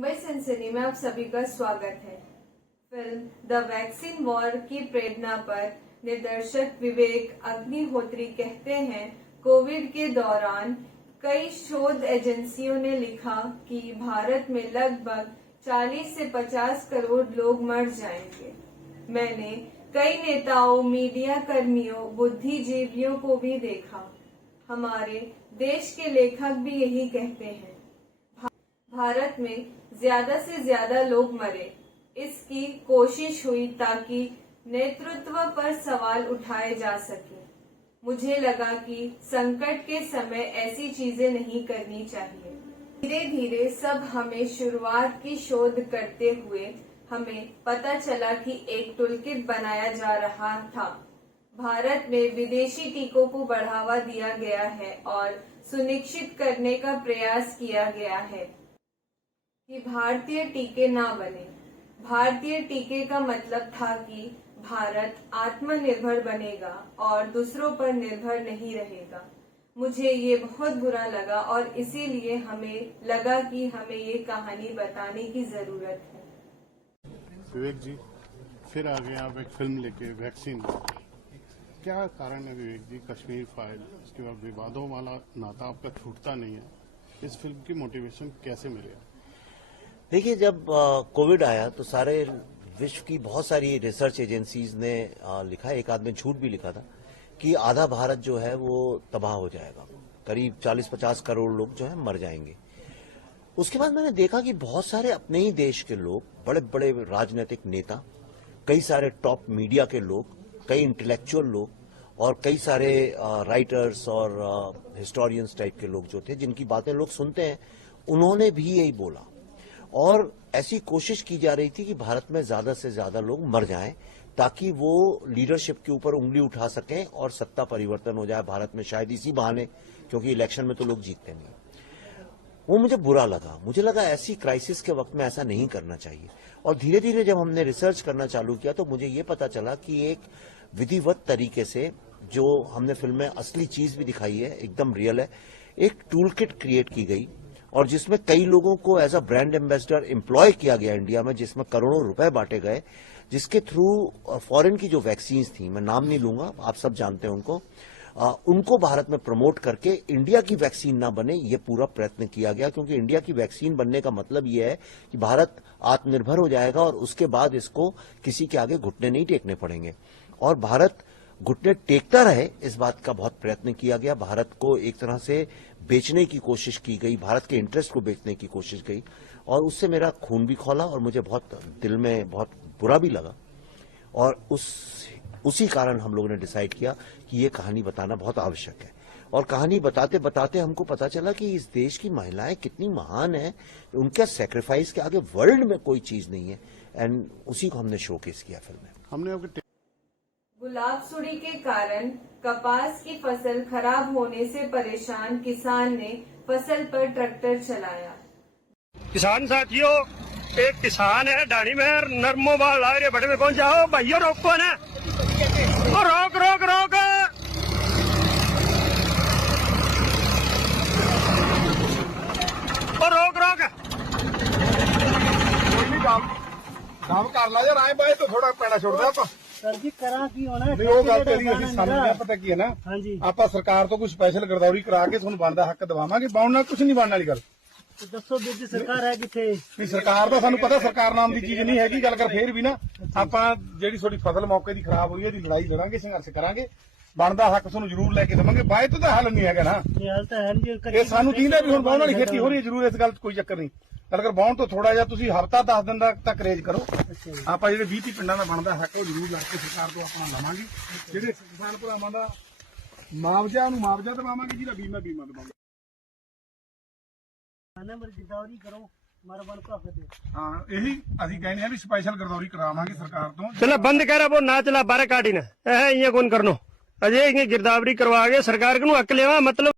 मुंबई सनसनी में आप सभी का स्वागत है। फिल्म द वैक्सीन वॉर की प्रेरणा पर निर्देशक विवेक अग्निहोत्री कहते हैं, कोविड के दौरान कई शोध एजेंसियों ने लिखा कि भारत में लगभग 40 से 50 करोड़ लोग मर जाएंगे। मैंने कई नेताओं, मीडिया कर्मियों, बुद्धिजीवियों को भी देखा। हमारे देश के लेखक भी यही कहते हैं। भारत में ज्यादा से ज्यादा लोग मरे, इसकी कोशिश हुई ताकि नेतृत्व पर सवाल उठाए जा सके। मुझे लगा कि संकट के समय ऐसी चीजें नहीं करनी चाहिए। धीरे धीरे सब हमें शुरुआत की शोध करते हुए हमें पता चला कि एक टूलकिट बनाया जा रहा था। भारत में विदेशी टीकों को बढ़ावा दिया गया है और सुनिश्चित करने का प्रयास किया गया है कि भारतीय टीके ना बने। भारतीय टीके का मतलब था कि भारत आत्मनिर्भर बनेगा और दूसरों पर निर्भर नहीं रहेगा। मुझे ये बहुत बुरा लगा और इसीलिए हमें लगा कि हमें ये कहानी बताने की जरूरत है। विवेक जी, फिर आ गए आप एक फिल्म लेके, वैक्सीन। क्या कारण है विवेक जी? कश्मीर फाइल, उसके बाद विवादों वाला नाता आपका छूटता नहीं है। इस फिल्म की मोटिवेशन कैसे मिले? देखिए, जब कोविड आया तो सारे विश्व की बहुत सारी रिसर्च एजेंसीज ने लिखा, एक आदमी झूठ भी लिखा था कि आधा भारत जो है वो तबाह हो जाएगा, करीब 40-50 करोड़ लोग जो है मर जाएंगे। उसके बाद मैंने देखा कि बहुत सारे अपने ही देश के लोग, बड़े बड़े राजनीतिक नेता, कई सारे टॉप मीडिया के लोग, कई इंटेलेक्चुअल लोग और कई सारे राइटर्स और हिस्टोरियंस टाइप के लोग जो थे, जिनकी बातें लोग सुनते हैं, उन्होंने भी यही बोला और ऐसी कोशिश की जा रही थी कि भारत में ज्यादा से ज्यादा लोग मर जाएं ताकि वो लीडरशिप के ऊपर उंगली उठा सकें और सत्ता परिवर्तन हो जाए भारत में, शायद इसी बहाने, क्योंकि इलेक्शन में तो लोग जीतते नहीं। वो मुझे बुरा लगा। मुझे लगा ऐसी क्राइसिस के वक्त में ऐसा नहीं करना चाहिए। और धीरे धीरे जब हमने रिसर्च करना चालू किया तो मुझे ये पता चला कि एक विधिवत तरीके से, जो हमने फिल्म में असली चीज भी दिखाई है, एकदम रियल है, एक टूल किट क्रिएट की गई और जिसमें कई लोगों को as a brand ambassador employ किया गया इंडिया में, जिसमें करोड़ों रुपए बांटे गए, जिसके थ्रू फॉरेन की जो वैक्सीन्स थी, मैं नाम नहीं लूंगा, आप सब जानते हैं उनको भारत में प्रमोट करके इंडिया की वैक्सीन ना बने, ये पूरा प्रयत्न किया गया। क्योंकि इंडिया की वैक्सीन बनने का मतलब ये है कि भारत आत्मनिर्भर हो जाएगा और उसके बाद इसको किसी के आगे घुटने नहीं टेकने पड़ेंगे। और भारत घुटने टेकता रहे, इस बात का बहुत प्रयत्न किया गया। भारत को एक तरह से बेचने की कोशिश की गई, भारत के इंटरेस्ट को बेचने की कोशिश गई और उससे मेरा खून भी खौला और मुझे बहुत दिल में बहुत बुरा भी लगा। और उसी कारण हम लोगों ने डिसाइड किया कि ये कहानी बताना बहुत आवश्यक है। और कहानी बताते बताते हमको पता चला कि इस देश की महिलाएं कितनी महान हैं, उनके सैक्रिफाइस के आगे वर्ल्ड में कोई चीज नहीं है। एंड उसी को हमने शोकेस किया फिल्म में। हमने गुलाब सुड़ी के कारण कपास की फसल खराब होने से परेशान किसान ने फसल पर ट्रैक्टर चलाया। किसान साथियों, एक किसान है ढाणी में नरमो बाल आ रहे, बड़े में कौन जाओ भाइयों, रोको ना, रोक रोक रोक। रोक रोक काम कर ला यार, आए बाए तो थोड़ा पैना छोड़ दे आप सर जी। करा की होना नहीं, वो गल तेरी अभी सानू क्या पता की है ना, आप सरकार तो कोई स्पेशल गिरदौरी करा के ਤੁਹਾਨੂੰ ਬਣਦਾ ਹੱਕ ਦਵਾਵਾਂਗੇ। ਬਾਉਣ ਨਾਲ ਕੁਝ ਨਹੀਂ ਬਣਨ ਵਾਲੀ ਗੱਲ। ਦੱਸੋ ਵੀਰ ਜੀ, ਸਰਕਾਰ ਹੈ ਕਿੱਥੇ? ਨਹੀਂ, ਸਰਕਾਰ ਦਾ ਸਾਨੂੰ ਪਤਾ, ਸਰਕਾਰ ਨਾਮ ਦੀ ਚੀਜ਼ ਨਹੀਂ ਹੈਗੀ। ਗੱਲ ਕਰ ਫੇਰ ਵੀ ਨਾ, ਆਪਾਂ ਜਿਹੜੀ ਤੁਹਾਡੀ ਫਸਲ ਮੌਕੇ ਦੀ ਖਰਾਬ ਹੋਈ ਹੈ, ਇਹਦੀ ਲੜਾਈ ਲੜਾਂਗੇ, ਸੰਘਰਸ਼ ਕਰਾਂਗੇ, ਬਣਦਾ ਹੱਕ ਤੁਹਾਨੂੰ ਜ਼ਰੂਰ ਲੈ ਕੇ ਦੇਵਾਂਗੇ। ਬਾਏ ਤੋਂ ਤਾਂ ਹੱਲ ਨਹੀਂ ਹੈਗਾ ਨਾ, ਹਾਲ ਤਾਂ ਹੈ ਨਹੀਂ। ਇਹ ਸਾਨੂੰ ਕਹਿੰਦੇ ਵੀ ਹੁਣ ਬਾਉਣ ਵਾਲੀ ਖੇਤੀ ਹੋ ਰਹੀ ਹੈ, ਜ਼ਰੂਰ ਇਸ ਗੱਲ 'ਚ ਕੋਈ ਚੱਕਰ ਨਹੀਂ। ਗੱਲ ਕਰ ਬਾਉਣ ਤੋਂ ਥੋੜਾ ਜਿਹਾ ਤੁਸੀਂ ਹਫ਼ਤਾ 10 ਦਿਨ ਤੱਕ ਰੇਜ ਕਰੋ। ਆਪਾਂ ਜਿਹੜੇ 20-30 ਪਿੰਡਾਂ ਦਾ ਬਣਦਾ ਹੱਕ ਉਹ ਜ਼ਰੂਰ ਲੜ ਕੇ ਸਰਕਾਰ ਤੋਂ ਆਪਣਾ ਲਵਾਂਗੇ। ਜਿਹੜੇ ਕਿਸਾਨ ਭਰਾਵਾਂ ਦਾ ਮੁਆਵਜ਼ਾ ਦਵਾਵਾਂਗੇ, ਜਿਹਦਾ ਬੀਮਾ ਦਵਾਵਾਂਗੇ। गिरदौरी करो, मारा बन को हक दे। हाँ, यही ਅਸੀਂ ਕਹਿੰਦੇ ਆ ਵੀ ਸਪੈਸ਼ਲ ਗਰਦੌਰੀ ਕਰਾਵਾਂਗੇ ਸਰਕਾਰ ਤੋਂ। चला बंद करा वो ना चला बारह काटी ना, ये कौन करनो अजय गिरदावरी करवा के सरकार को हक लेवा मतलब।